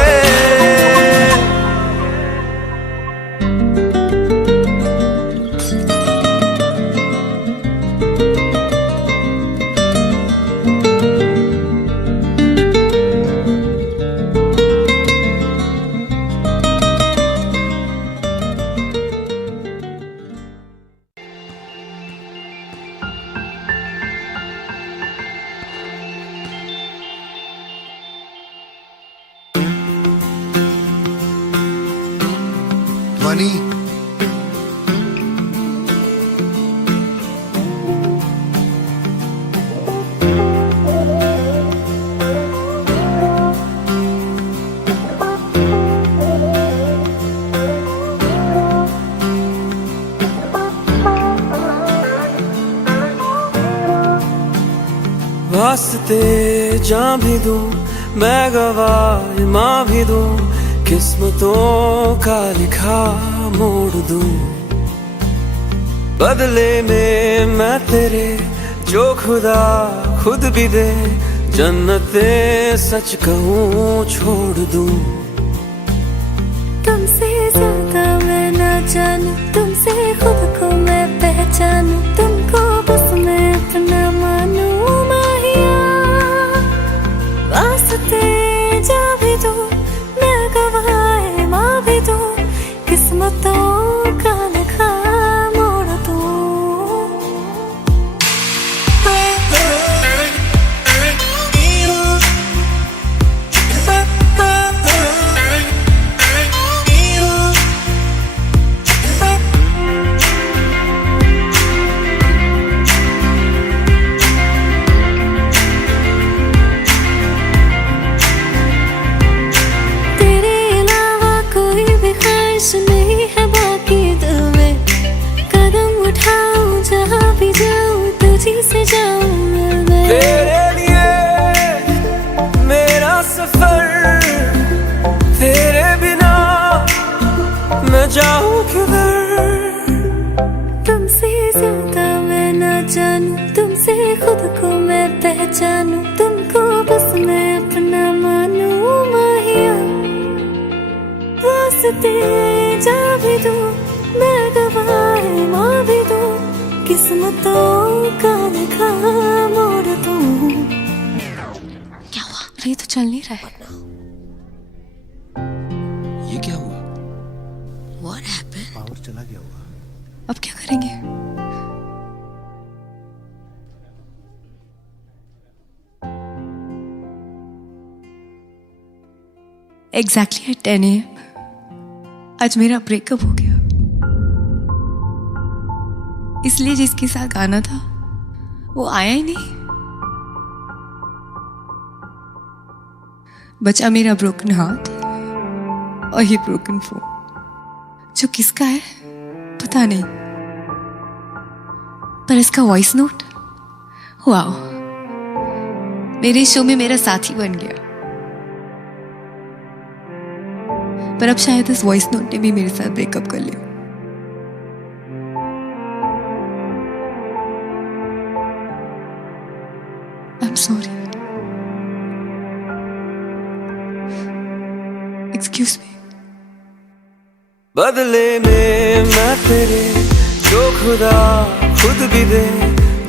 ध्वनि वास्ते जान भी दूं, मैं गवाह माँ भी दूं, किस्मतों का लिखा मोड़ दूं। बदले में मैं तेरे जो खुदा खुद भी दे, जन्नते सच कहूँ छोड़ दूं। तुमसे ज्यादा मैं ना जानूं, तुमसे खुद को मैं पहचानूं, तुमको बस मैं अपना मानूं माहिया। वास्ते जा भी दूं, मैं गवाह माँ भी दूं, किस्मतों का लिखा मोड़ दूं। तेरे अलावा कोई भी ख्वाहिश नहीं है बाकी दिल में, कदम उठाऊं जहाँ भी जाऊं तुझी से जाऊं मैं। तेरे लिए मेरा सफर, तेरे बिना मैं जाऊं किधर। तुमसे ज्यादा मैं ना जानूं, तुमसे खुद को मैं पहचानूं, तुमको बस मैं अपना मानूं माहिया। वास्ते जा भी दूं, मैं गवाह माँ भी दूं, किस्मतों का लिखा मोड़ दूं। क्या हुआ? ये तो चल नहीं रहा है। ये क्या हुआ? What happened? पावर चला गया होगा। अब क्या करेंगे? Exactly at 10 AM आज मेरा ब्रेकअप हो गया। इसलिए जिसके साथ आना था वो आया ही नहीं। बचा मेरा ब्रोकन हाथ और ये ब्रोकन फोन, जो किसका है पता नहीं, पर इसका वॉइस नोट वाओ, मेरे शो में मेरा साथी बन गया। पर अब शायद इस वॉइस नोट ने भी मेरे साथ ब्रेकअप कर लिया। I'm sorry. Excuse me. बदले में मैं तेरे जो खुदा खुद भी दे,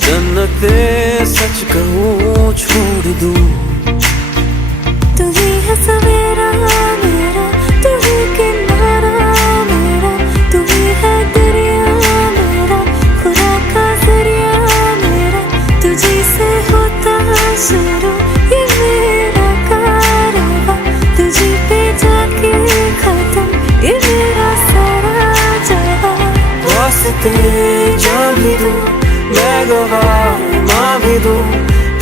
जन्नते सच कहूँ छोड़ दूं। तू ही है सवेरा मेरा, तू ही किनारा मेरा, तू ही है दरिया मेरा, खुदा का जरिया मेरा, तुझी से होता शुरू ये मेरा कारवां, तुझी पे जाके खत्म ये मेरा सारा जहां। वास्ते जान भी दूं, मैं गवाह माँ भी दूं,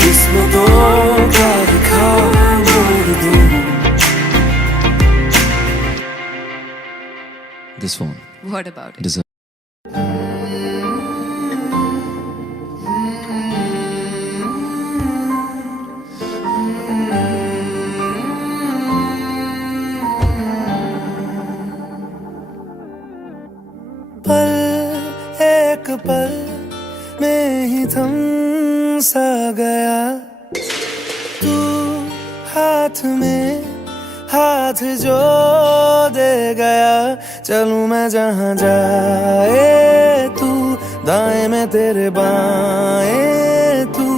किस्मतों का लिखा मोड़ दूं। This one. What about it? Deserve. पल एक पल में ही थम सा गया, तू हाथ में हाथ जो दे गया। चलूं मैं जहाँ जाए तू, दाएं में तेरे बाएं तू,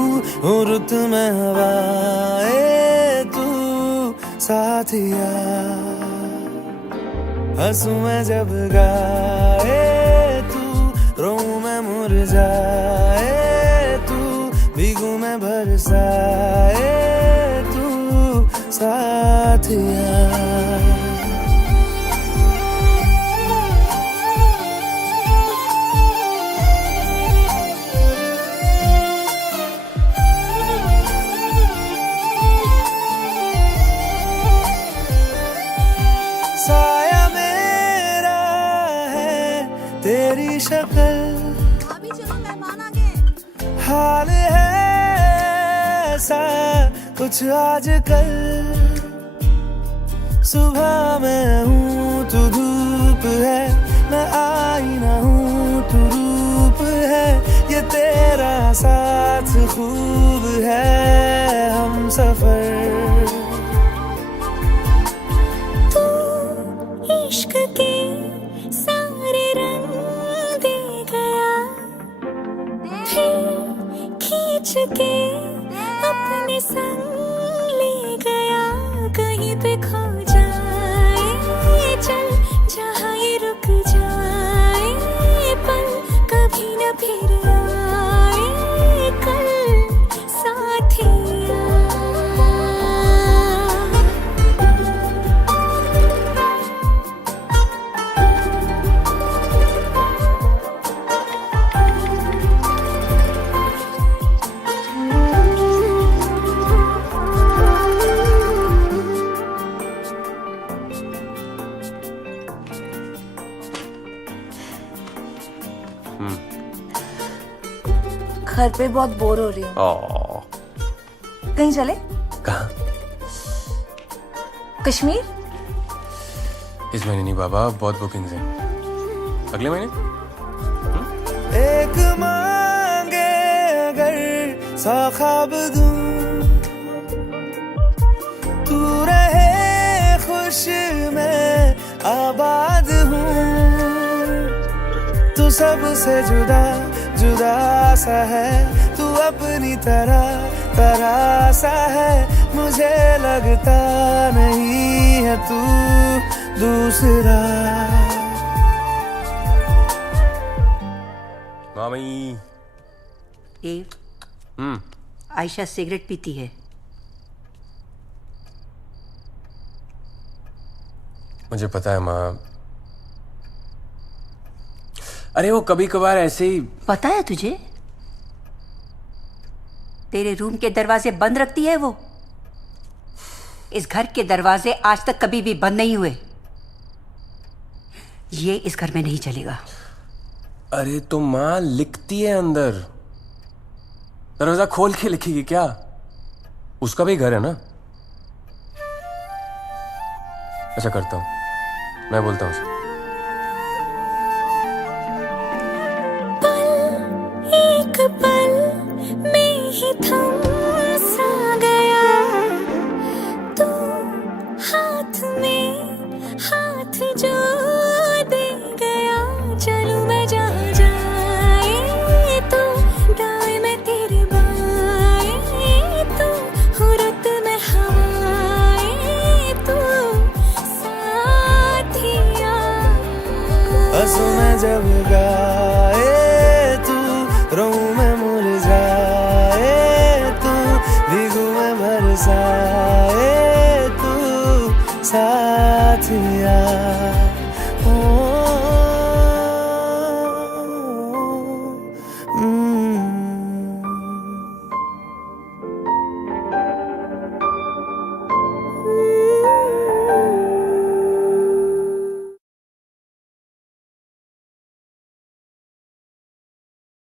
हूँ रुत में हवाए तू साथिया। हंसूं मैं जब गाए तू, रोऊं मैं मुरझाए तू, भीगूं मैं बरसाए तू साथिया। साया मेरा है तेरी शक्ल, अभी चलो मेहमान आ गए। हाल है कुछ आज कल। सुबह मैं हूँ तू धूप है, मैं आईना हूँ तू रूप है, ये तेरा साथ खूब है हम सफर। तू इश्क के सारे रंग दे गया, फिर खींच के अपने संग ले गया। कहीं पे खो जाए चल, जहाँ ये रुक जाए पल, कभी न फिर आए कल साथिया। घर पे बहुत बोर हो रही हूँ, कहीं चले? कहाँ? कश्मीर? इस महीने नहीं बाबा, बहुत बुकिंग्स हैं। अगले महीने? एक मांगे अगर 100 ख्वाब दूं, तू रहे खुश मैं आबाद हूँ। तू सबसे जुदा जुदा सा है, तू अपनी तरह सा है, मुझे लगता नहीं है तू दूसरा। मामी। ये आयशा सिगरेट पीती है। मुझे पता है माँ, अरे वो कभी कभार ऐसे ही। पता है तुझे? तेरे रूम के दरवाजे बंद रखती है वो। इस घर के दरवाजे आज तक कभी भी बंद नहीं हुए। ये इस घर में नहीं चलेगा। अरे तो माँ लिखती है अंदर, दरवाजा खोल के लिखेगी क्या? उसका भी घर है ना। अच्छा करता हूँ, मैं बोलता हूँ उसे।